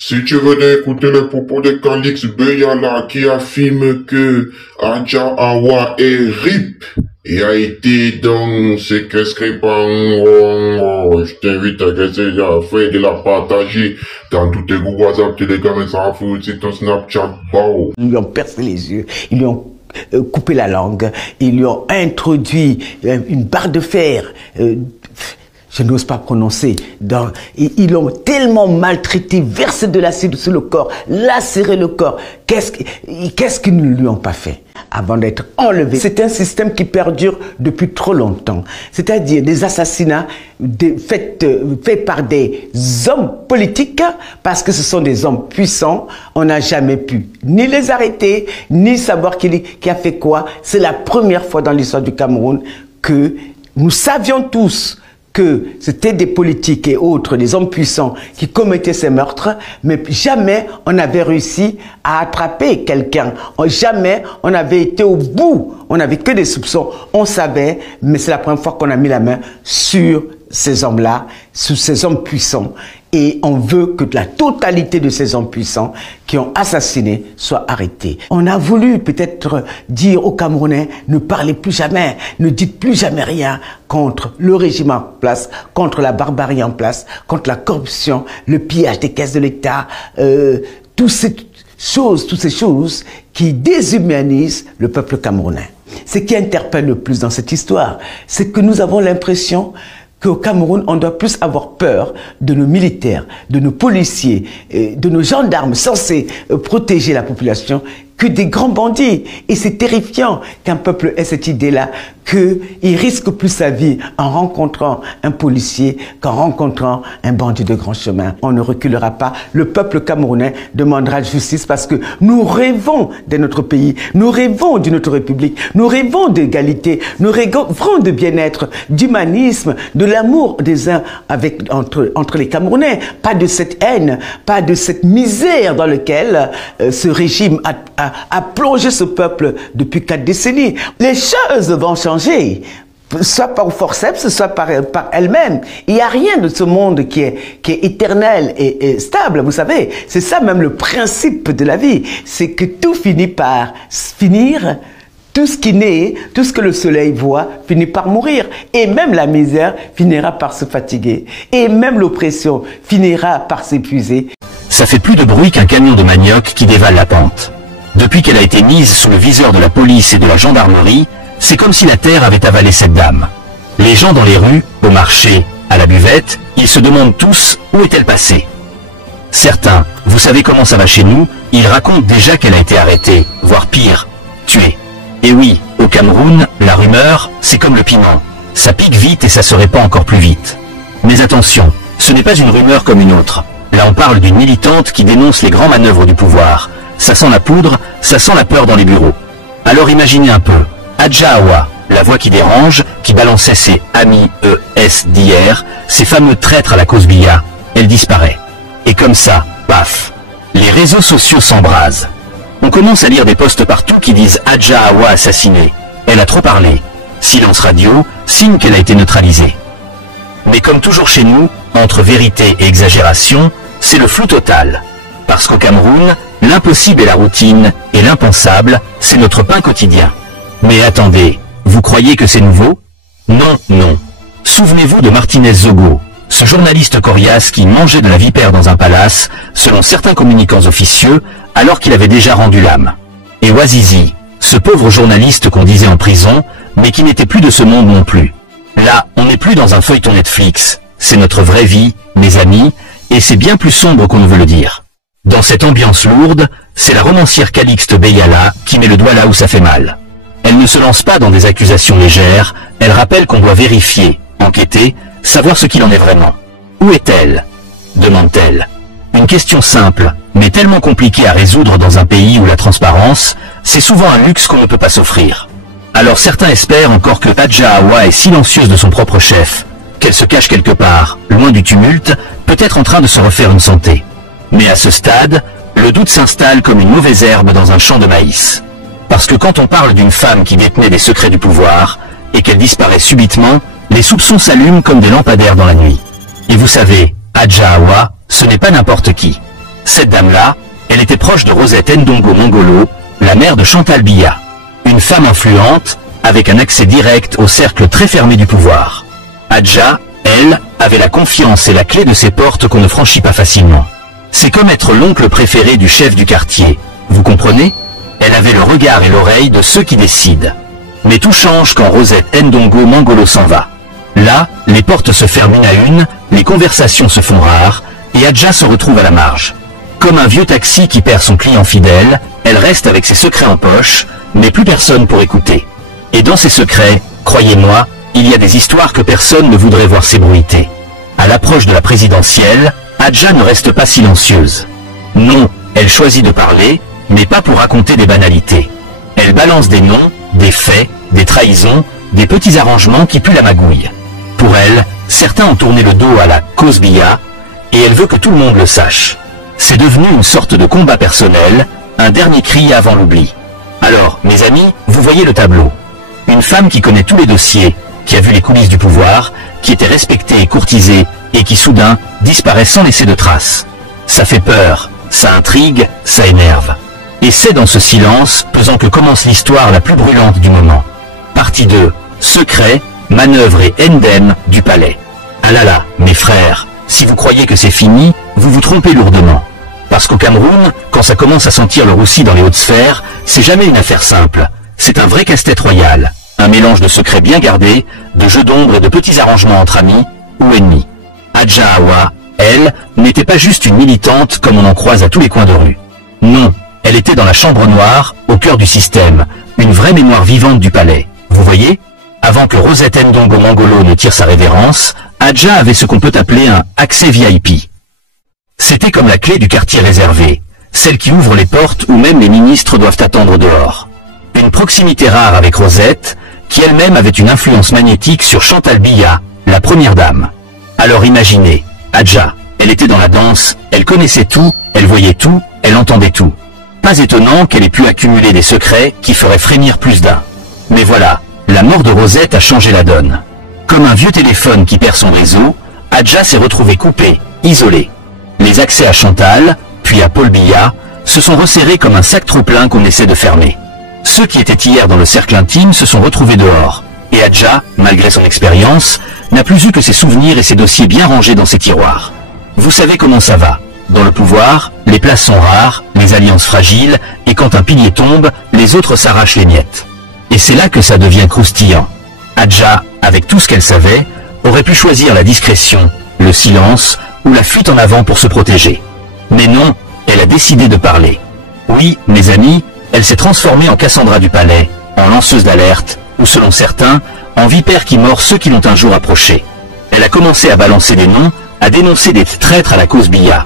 Si tu venais écouter les propos de Calix Beyala qui affirme que Adja Awa est RIP et a été donc séquestré par je t'invite à faire de la partager dans tous tes groupes WhatsApp, Telegram et ça fout, c'est ton Snapchat, bao. Ils lui ont percé les yeux, ils lui ont coupé la langue, ils lui ont introduit une barre de fer, je n'ose pas prononcer, ils l'ont tellement maltraité, versé de l'acide sur le corps, lacéré le corps. Qu'est-ce qu'ils ne lui ont pas fait avant d'être enlevé? C'est un système qui perdure depuis trop longtemps. C'est-à-dire des assassinats faits par des hommes politiques, parce que ce sont des hommes puissants. On n'a jamais pu ni les arrêter, ni savoir qui a fait quoi. C'est la première fois dans l'histoire du Cameroun que nous savions tous que c'était des politiques et autres, des hommes puissants qui commettaient ces meurtres, mais jamais on n'avait réussi à attraper quelqu'un. Jamais on avait été au bout. On n'avait que des soupçons. On savait, mais c'est la première fois qu'on a mis la main sur ces hommes-là, sur ces hommes puissants. Et on veut que la totalité de ces hommes puissants qui ont assassiné soient arrêtés. On a voulu peut-être dire aux Camerounais, ne parlez plus jamais, ne dites plus jamais rien contre le régime en place, contre la barbarie en place, contre la corruption, le pillage des caisses de l'État, toutes ces choses qui déshumanisent le peuple camerounais. Ce qui interpelle le plus dans cette histoire, c'est que nous avons l'impression qu'au Cameroun, on doit plus avoir peur de nos militaires, de nos policiers, de nos gendarmes censés protéger la population que des grands bandits. Et c'est terrifiant qu'un peuple ait cette idée-là, qu'il risque plus sa vie en rencontrant un policier qu'en rencontrant un bandit de grand chemin. On ne reculera pas. Le peuple camerounais demandera justice parce que nous rêvons de notre pays, nous rêvons d'une autre république, nous rêvons d'égalité, nous rêvons de bien-être, d'humanisme, de l'amour des uns entre les Camerounais. Pas de cette haine, pas de cette misère dans laquelle ce régime a plongé ce peuple depuis 4 décennies. Les choses vont changer, soit par forceps, soit par elles-mêmes. Il n'y a rien de ce monde qui est éternel et stable, vous savez. C'est ça même le principe de la vie. C'est que tout finit par finir. Tout ce qui naît, tout ce que le soleil voit, finit par mourir. Et même la misère finira par se fatiguer. Et même l'oppression finira par s'épuiser. Ça fait plus de bruit qu'un camion de manioc qui dévale la pente. Depuis qu'elle a été mise sous le viseur de la police et de la gendarmerie, c'est comme si la terre avait avalé cette dame. Les gens dans les rues, au marché, à la buvette, ils se demandent tous où est-elle passée. Certains, vous savez comment ça va chez nous, ils racontent déjà qu'elle a été arrêtée, voire pire, tuée. Et oui, au Cameroun, la rumeur, c'est comme le piment. Ça pique vite et ça se répand encore plus vite. Mais attention, ce n'est pas une rumeur comme une autre. Là on parle d'une militante qui dénonce les grands manœuvres du pouvoir. Ça sent la poudre, ça sent la peur dans les bureaux. Alors imaginez un peu, Adja Awa, la voix qui dérange, qui balançait ses amis ES d'hier, ces fameux traîtres à la cause Biya, elle disparaît. Et comme ça, paf, les réseaux sociaux s'embrasent. On commence à lire des posts partout qui disent Adja Awa assassinée. Elle a trop parlé. Silence radio, signe qu'elle a été neutralisée. Mais comme toujours chez nous, entre vérité et exagération, c'est le flou total. Parce qu'au Cameroun, l'impossible est la routine, et l'impensable, c'est notre pain quotidien. Mais attendez, vous croyez que c'est nouveau? Non, non. Souvenez-vous de Martinez Zogo, ce journaliste coriace qui mangeait de la vipère dans un palace, selon certains communicants officieux, alors qu'il avait déjà rendu l'âme. Et Wazizi, ce pauvre journaliste qu'on disait en prison, mais qui n'était plus de ce monde non plus. Là, on n'est plus dans un feuilleton Netflix, c'est notre vraie vie, mes amis, et c'est bien plus sombre qu'on ne veut le dire. Dans cette ambiance lourde, c'est la romancière Calixte Beyala qui met le doigt là où ça fait mal. Elle ne se lance pas dans des accusations légères, elle rappelle qu'on doit vérifier, enquêter, savoir ce qu'il en est vraiment. Où est-elle? Demande-t-elle. Une question simple, mais tellement compliquée à résoudre dans un pays où la transparence, c'est souvent un luxe qu'on ne peut pas s'offrir. Alors certains espèrent encore que Adja Awa est silencieuse de son propre chef, qu'elle se cache quelque part, loin du tumulte, peut-être en train de se refaire une santé. Mais à ce stade, le doute s'installe comme une mauvaise herbe dans un champ de maïs. Parce que quand on parle d'une femme qui détenait des secrets du pouvoir, et qu'elle disparaît subitement, les soupçons s'allument comme des lampadaires dans la nuit. Et vous savez, Adja Awa, ce n'est pas n'importe qui. Cette dame-là, elle était proche de Rosette Ndongo Mangolo, la mère de Chantal Biya. Une femme influente, avec un accès direct au cercle très fermé du pouvoir. Adja, elle, avait la confiance et la clé de ces portes qu'on ne franchit pas facilement. C'est comme être l'oncle préféré du chef du quartier. Vous comprenez? Elle avait le regard et l'oreille de ceux qui décident. Mais tout change quand Rosette Ndongo Mangolo s'en va. Là, les portes se ferment une à une, les conversations se font rares, et Adja se retrouve à la marge. Comme un vieux taxi qui perd son client fidèle, elle reste avec ses secrets en poche, mais plus personne pour écouter. Et dans ces secrets, croyez-moi, il y a des histoires que personne ne voudrait voir s'ébruiter. À l'approche de la présidentielle, Adja ne reste pas silencieuse. Non, elle choisit de parler, mais pas pour raconter des banalités. Elle balance des noms, des faits, des trahisons, des petits arrangements qui puent la magouille. Pour elle, certains ont tourné le dos à la cause Biya, et elle veut que tout le monde le sache. C'est devenu une sorte de combat personnel, un dernier cri avant l'oubli. Alors, mes amis, vous voyez le tableau. Une femme qui connaît tous les dossiers, qui a vu les coulisses du pouvoir, qui était respectée et courtisée, et qui soudain disparaît sans laisser de traces. Ça fait peur, ça intrigue, ça énerve. Et c'est dans ce silence pesant que commence l'histoire la plus brûlante du moment. Partie 2. Secret, manœuvre et endem du palais. Ah là là, mes frères, si vous croyez que c'est fini, vous vous trompez lourdement. Parce qu'au Cameroun, quand ça commence à sentir le roussi dans les hautes sphères, c'est jamais une affaire simple. C'est un vrai casse-tête royal. Un mélange de secrets bien gardés, de jeux d'ombre et de petits arrangements entre amis ou ennemis. Adja Awa, elle, n'était pas juste une militante comme on en croise à tous les coins de rue. Non, elle était dans la chambre noire, au cœur du système, une vraie mémoire vivante du palais. Vous voyez? Avant que Rosette Ndongo Mangolo ne tire sa révérence, Adja avait ce qu'on peut appeler un accès VIP. C'était comme la clé du quartier réservé, celle qui ouvre les portes où même les ministres doivent attendre dehors. Une proximité rare avec Rosette, qui elle-même avait une influence magnétique sur Chantal Biya, la première dame. Alors imaginez, Adja, elle était dans la danse, elle connaissait tout, elle voyait tout, elle entendait tout. Pas étonnant qu'elle ait pu accumuler des secrets qui feraient frémir plus d'un. Mais voilà, la mort de Rosette a changé la donne. Comme un vieux téléphone qui perd son réseau, Adja s'est retrouvée coupée, isolée. Les accès à Chantal, puis à Paul Biya, se sont resserrés comme un sac trop plein qu'on essaie de fermer. Ceux qui étaient hier dans le cercle intime se sont retrouvés dehors. Et Adja, malgré son expérience, n'a plus eu que ses souvenirs et ses dossiers bien rangés dans ses tiroirs. Vous savez comment ça va. Dans le pouvoir, les places sont rares, les alliances fragiles, et quand un pilier tombe, les autres s'arrachent les miettes. Et c'est là que ça devient croustillant. Adja, avec tout ce qu'elle savait, aurait pu choisir la discrétion, le silence ou la fuite en avant pour se protéger. Mais non, elle a décidé de parler. Oui, mes amis, elle s'est transformée en Cassandra du palais, en lanceuse d'alerte, ou selon certains, en vipère qui mord ceux qui l'ont un jour approchée. Elle a commencé à balancer des noms, à dénoncer des traîtres à la cause Biya.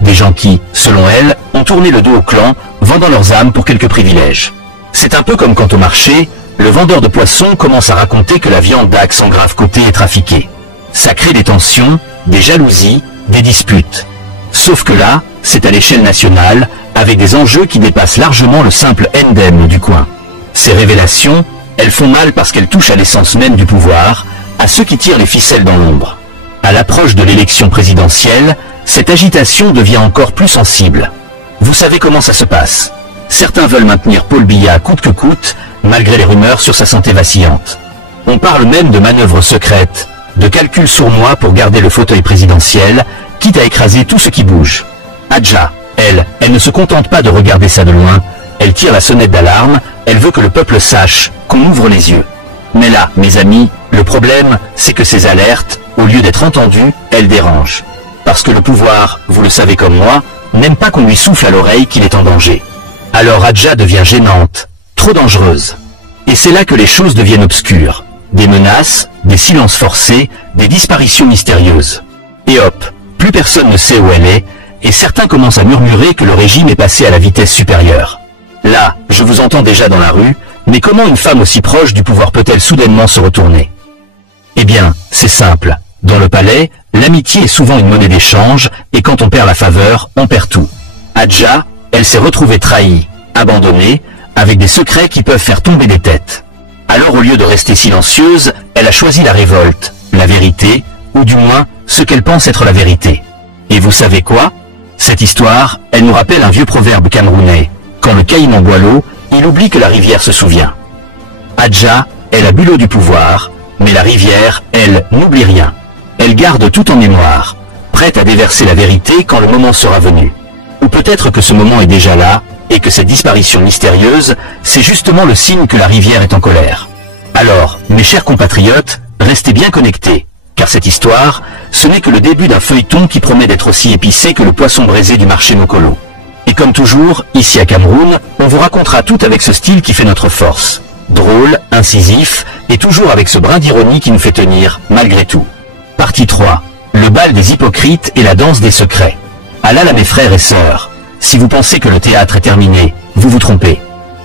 Des gens qui, selon elle, ont tourné le dos au clan, vendant leurs âmes pour quelques privilèges. C'est un peu comme quand au marché, le vendeur de poissons commence à raconter que la viande d'Axe en grave côté est trafiquée. Ça crée des tensions, des jalousies, des disputes. Sauf que là, c'est à l'échelle nationale, avec des enjeux qui dépassent largement le simple endem du coin. Ces révélations, elles font mal parce qu'elles touchent à l'essence même du pouvoir, à ceux qui tirent les ficelles dans l'ombre. À l'approche de l'élection présidentielle, cette agitation devient encore plus sensible. Vous savez comment ça se passe. Certains veulent maintenir Paul Biya coûte que coûte, malgré les rumeurs sur sa santé vacillante. On parle même de manœuvres secrètes, de calculs sournois pour garder le fauteuil présidentiel, quitte à écraser tout ce qui bouge. Adja, elle ne se contente pas de regarder ça de loin, elle tire la sonnette d'alarme, elle veut que le peuple sache, qu'on ouvre les yeux. Mais là, mes amis, le problème, c'est que ces alertes, au lieu d'être entendues, elles dérangent. Parce que le pouvoir, vous le savez comme moi, n'aime pas qu'on lui souffle à l'oreille qu'il est en danger. Alors Adja devient gênante, trop dangereuse. Et c'est là que les choses deviennent obscures. Des menaces, des silences forcés, des disparitions mystérieuses. Et hop, plus personne ne sait où elle est, et certains commencent à murmurer que le régime est passé à la vitesse supérieure. Là, je vous entends déjà dans la rue, mais comment une femme aussi proche du pouvoir peut-elle soudainement se retourner? Eh bien, c'est simple. Dans le palais, l'amitié est souvent une monnaie d'échange, et quand on perd la faveur, on perd tout. Adja, elle s'est retrouvée trahie, abandonnée, avec des secrets qui peuvent faire tomber des têtes. Alors au lieu de rester silencieuse, elle a choisi la révolte, la vérité, ou du moins, ce qu'elle pense être la vérité. Et vous savez quoi? Cette histoire, elle nous rappelle un vieux proverbe camerounais. Quand le caïman boit l'eau, il oublie que la rivière se souvient. Adja, elle a bu l'eau du pouvoir, mais la rivière, elle, n'oublie rien. Elle garde tout en mémoire, prête à déverser la vérité quand le moment sera venu. Ou peut-être que ce moment est déjà là, et que cette disparition mystérieuse, c'est justement le signe que la rivière est en colère. Alors, mes chers compatriotes, restez bien connectés, car cette histoire, ce n'est que le début d'un feuilleton qui promet d'être aussi épicé que le poisson braisé du marché Mokolo. Et comme toujours, ici à Cameroun, on vous racontera tout avec ce style qui fait notre force. Drôle, incisif, et toujours avec ce brin d'ironie qui nous fait tenir, malgré tout. Partie 3. Le bal des hypocrites et la danse des secrets. Ah là mes frères et sœurs, si vous pensez que le théâtre est terminé, vous vous trompez.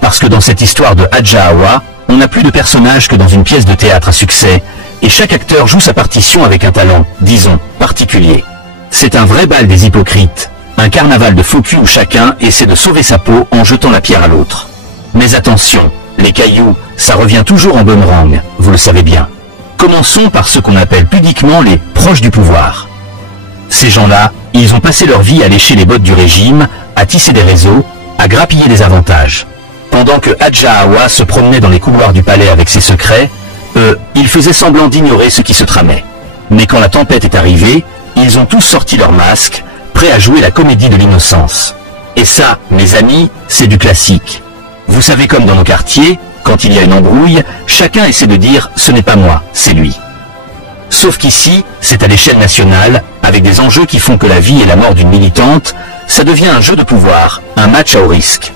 Parce que dans cette histoire de Adja Awa, on n'a plus de personnages que dans une pièce de théâtre à succès, et chaque acteur joue sa partition avec un talent, disons, particulier. C'est un vrai bal des hypocrites, un carnaval de faux cul où chacun essaie de sauver sa peau en jetant la pierre à l'autre. Mais attention, les cailloux, ça revient toujours en boomerang, vous le savez bien. Commençons par ce qu'on appelle pudiquement les proches du pouvoir. Ces gens-là, ils ont passé leur vie à lécher les bottes du régime, à tisser des réseaux, à grappiller des avantages. Pendant que Adja Awa se promenait dans les couloirs du palais avec ses secrets, eux, ils faisaient semblant d'ignorer ce qui se tramait. Mais quand la tempête est arrivée, ils ont tous sorti leurs masques, prêts à jouer la comédie de l'innocence. Et ça, mes amis, c'est du classique. Vous savez comme dans nos quartiers, quand il y a une embrouille, chacun essaie de dire « ce n'est pas moi, c'est lui ». Sauf qu'ici, c'est à l'échelle nationale, avec des enjeux qui font que la vie et la mort d'une militante, ça devient un jeu de pouvoir, un match à haut risque.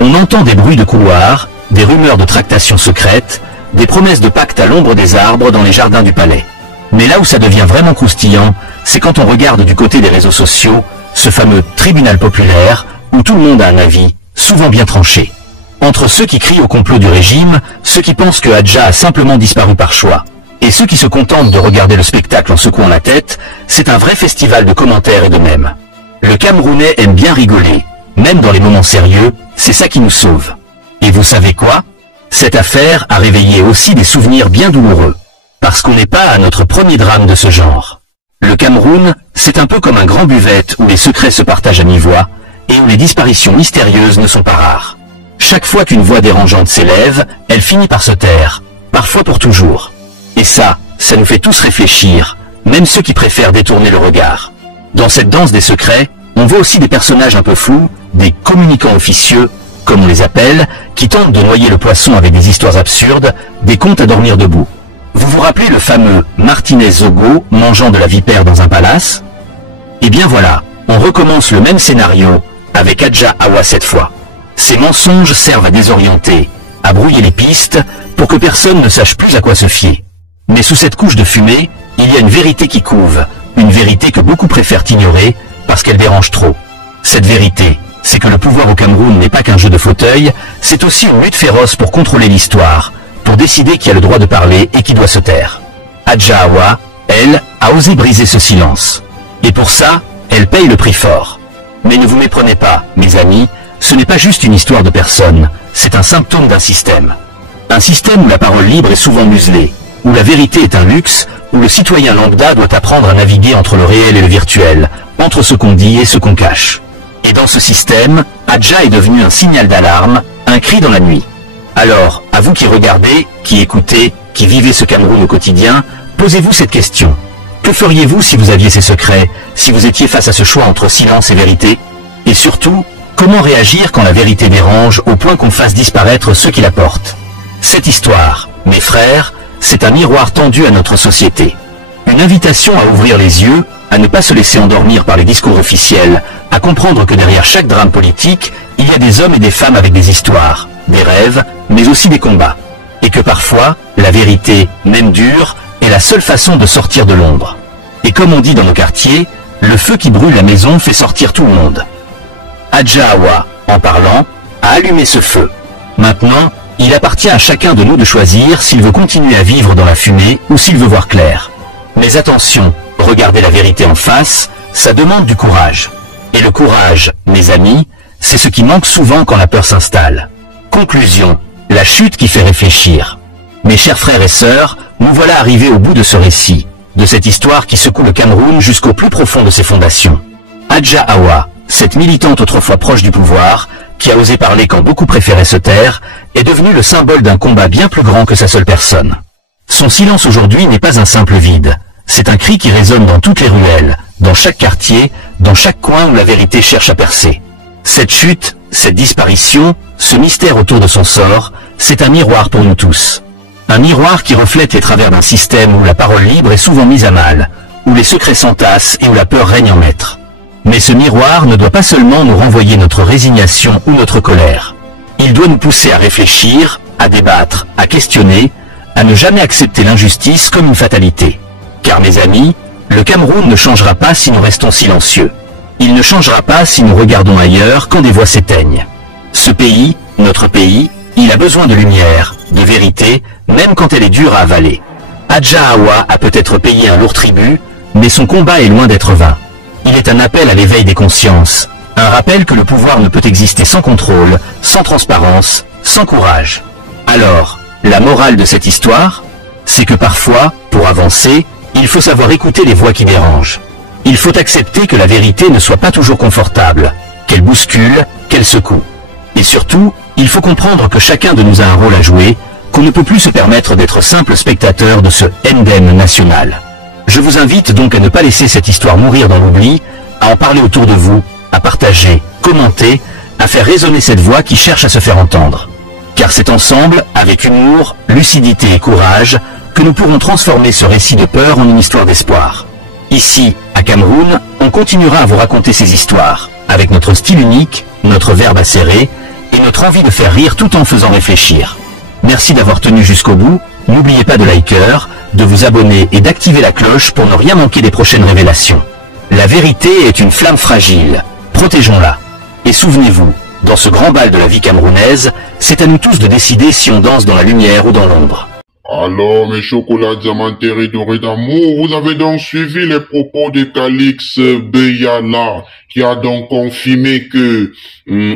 On entend des bruits de couloir, des rumeurs de tractations secrètes, des promesses de pacte à l'ombre des arbres dans les jardins du palais. Mais là où ça devient vraiment croustillant, c'est quand on regarde du côté des réseaux sociaux, ce fameux tribunal populaire, où tout le monde a un avis, souvent bien tranché. Entre ceux qui crient au complot du régime, ceux qui pensent que Adja a simplement disparu par choix, et ceux qui se contentent de regarder le spectacle en secouant la tête, c'est un vrai festival de commentaires et de mèmes. Le Camerounais aime bien rigoler, même dans les moments sérieux, c'est ça qui nous sauve. Et vous savez quoi? Cette affaire a réveillé aussi des souvenirs bien douloureux, parce qu'on n'est pas à notre premier drame de ce genre. Le Cameroun, c'est un peu comme un grand buvette où les secrets se partagent à mi-voix, et où les disparitions mystérieuses ne sont pas rares. Chaque fois qu'une voix dérangeante s'élève, elle finit par se taire, parfois pour toujours. Et ça nous fait tous réfléchir, même ceux qui préfèrent détourner le regard. Dans cette danse des secrets, on voit aussi des personnages un peu fous, des communicants officieux, comme on les appelle, qui tentent de noyer le poisson avec des histoires absurdes, des contes à dormir debout. Vous vous rappelez le fameux Martinez Zogo mangeant de la vipère dans un palace? Eh bien voilà, on recommence le même scénario, avec Adja Awa cette fois. Ces mensonges servent à désorienter, à brouiller les pistes, pour que personne ne sache plus à quoi se fier. Mais sous cette couche de fumée, il y a une vérité qui couve, une vérité que beaucoup préfèrent ignorer, parce qu'elle dérange trop. Cette vérité, c'est que le pouvoir au Cameroun n'est pas qu'un jeu de fauteuil, c'est aussi une lutte féroce pour contrôler l'histoire, pour décider qui a le droit de parler et qui doit se taire. Adja Awa, elle, a osé briser ce silence. Et pour ça, elle paye le prix fort. Mais ne vous méprenez pas, mes amis, ce n'est pas juste une histoire de personne, c'est un symptôme d'un système. Un système où la parole libre est souvent muselée, où la vérité est un luxe, où le citoyen lambda doit apprendre à naviguer entre le réel et le virtuel, entre ce qu'on dit et ce qu'on cache. Et dans ce système, Adja est devenu un signal d'alarme, un cri dans la nuit. Alors, à vous qui regardez, qui écoutez, qui vivez ce Cameroun au quotidien, posez-vous cette question. Que feriez-vous si vous aviez ces secrets, si vous étiez face à ce choix entre silence et vérité? Et surtout, comment réagir quand la vérité dérange au point qu'on fasse disparaître ceux qui la portent? Cette histoire, mes frères, c'est un miroir tendu à notre société. Une invitation à ouvrir les yeux, à ne pas se laisser endormir par les discours officiels, à comprendre que derrière chaque drame politique, il y a des hommes et des femmes avec des histoires, des rêves, mais aussi des combats. Et que parfois, la vérité, même dure, est la seule façon de sortir de l'ombre. Et comme on dit dans nos quartiers, le feu qui brûle la maison fait sortir tout le monde. Adja Awa, en parlant, a allumé ce feu. Maintenant, il appartient à chacun de nous de choisir s'il veut continuer à vivre dans la fumée ou s'il veut voir clair. Mais attention, regardez la vérité en face, ça demande du courage. Et le courage, mes amis, c'est ce qui manque souvent quand la peur s'installe. Conclusion, la chute qui fait réfléchir. Mes chers frères et sœurs, nous voilà arrivés au bout de ce récit, de cette histoire qui secoue le Cameroun jusqu'au plus profond de ses fondations. Adja Awa, Cette militante autrefois proche du pouvoir, qui a osé parler quand beaucoup préféraient se taire, est devenue le symbole d'un combat bien plus grand que sa seule personne. Son silence aujourd'hui n'est pas un simple vide. C'est un cri qui résonne dans toutes les ruelles, dans chaque quartier, dans chaque coin où la vérité cherche à percer. Cette chute, cette disparition, ce mystère autour de son sort, c'est un miroir pour nous tous. Un miroir qui reflète les travers d'un système où la parole libre est souvent mise à mal, où les secrets s'entassent et où la peur règne en maître. Mais ce miroir ne doit pas seulement nous renvoyer notre résignation ou notre colère. Il doit nous pousser à réfléchir, à débattre, à questionner, à ne jamais accepter l'injustice comme une fatalité. Car mes amis, le Cameroun ne changera pas si nous restons silencieux. Il ne changera pas si nous regardons ailleurs quand des voix s'éteignent. Ce pays, notre pays, il a besoin de lumière, de vérité, même quand elle est dure à avaler. Adja Awa a peut-être payé un lourd tribut, mais son combat est loin d'être vain. Il est un appel à l'éveil des consciences, un rappel que le pouvoir ne peut exister sans contrôle, sans transparence, sans courage. Alors, la morale de cette histoire, c'est que parfois, pour avancer, il faut savoir écouter les voix qui dérangent. Il faut accepter que la vérité ne soit pas toujours confortable, qu'elle bouscule, qu'elle secoue. Et surtout, il faut comprendre que chacun de nous a un rôle à jouer, qu'on ne peut plus se permettre d'être simple spectateur de ce endgame national. Je vous invite donc à ne pas laisser cette histoire mourir dans l'oubli, à en parler autour de vous, à partager, commenter, à faire résonner cette voix qui cherche à se faire entendre. Car c'est ensemble, avec humour, lucidité et courage, que nous pourrons transformer ce récit de peur en une histoire d'espoir. Ici, à Cameroun, on continuera à vous raconter ces histoires, avec notre style unique, notre verbe acéré, et notre envie de faire rire tout en faisant réfléchir. Merci d'avoir tenu jusqu'au bout, n'oubliez pas de liker, de vous abonner et d'activer la cloche pour ne rien manquer des prochaines révélations. La vérité est une flamme fragile, protégeons-la. Et souvenez-vous, dans ce grand bal de la vie camerounaise, c'est à nous tous de décider si on danse dans la lumière ou dans l'ombre. Alors, mes chocolats diamantés et dorés d'amour, vous avez donc suivi les propos de Calix Beyala, qui a donc confirmé que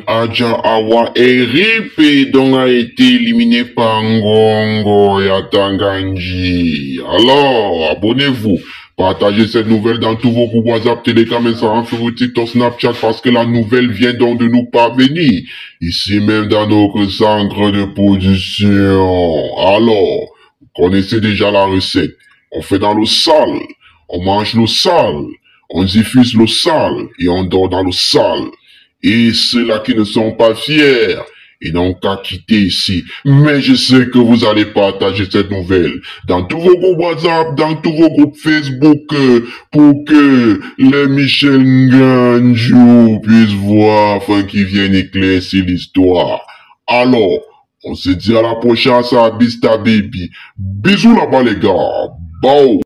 Adja Awa RIP et donc a été éliminé par Ngongo et Atanganji. Alors, abonnez-vous. Partagez cette nouvelle dans tous vos groupes WhatsApp, Telegram, Instagram, Facebook, TikTok, Snapchat, parce que la nouvelle vient donc de nous parvenir. Ici même dans notre centre de production. Alors, vous connaissez déjà la recette. On fait dans l'eau sale, on mange l'eau sale, on diffuse l'eau sale et on dort dans l'eau sale. Et ceux-là qui ne sont pas fiers, ils n'ont qu'à quitter ici. Mais je sais que vous allez partager cette nouvelle dans tous vos groupes WhatsApp, dans tous vos groupes Facebook, pour que les Michel Nganjou puissent voir, afin qu'ils viennent éclaircir l'histoire. Alors, on se dit à la prochaine, ça Bista Baby. Bisous là-bas les gars. Bye.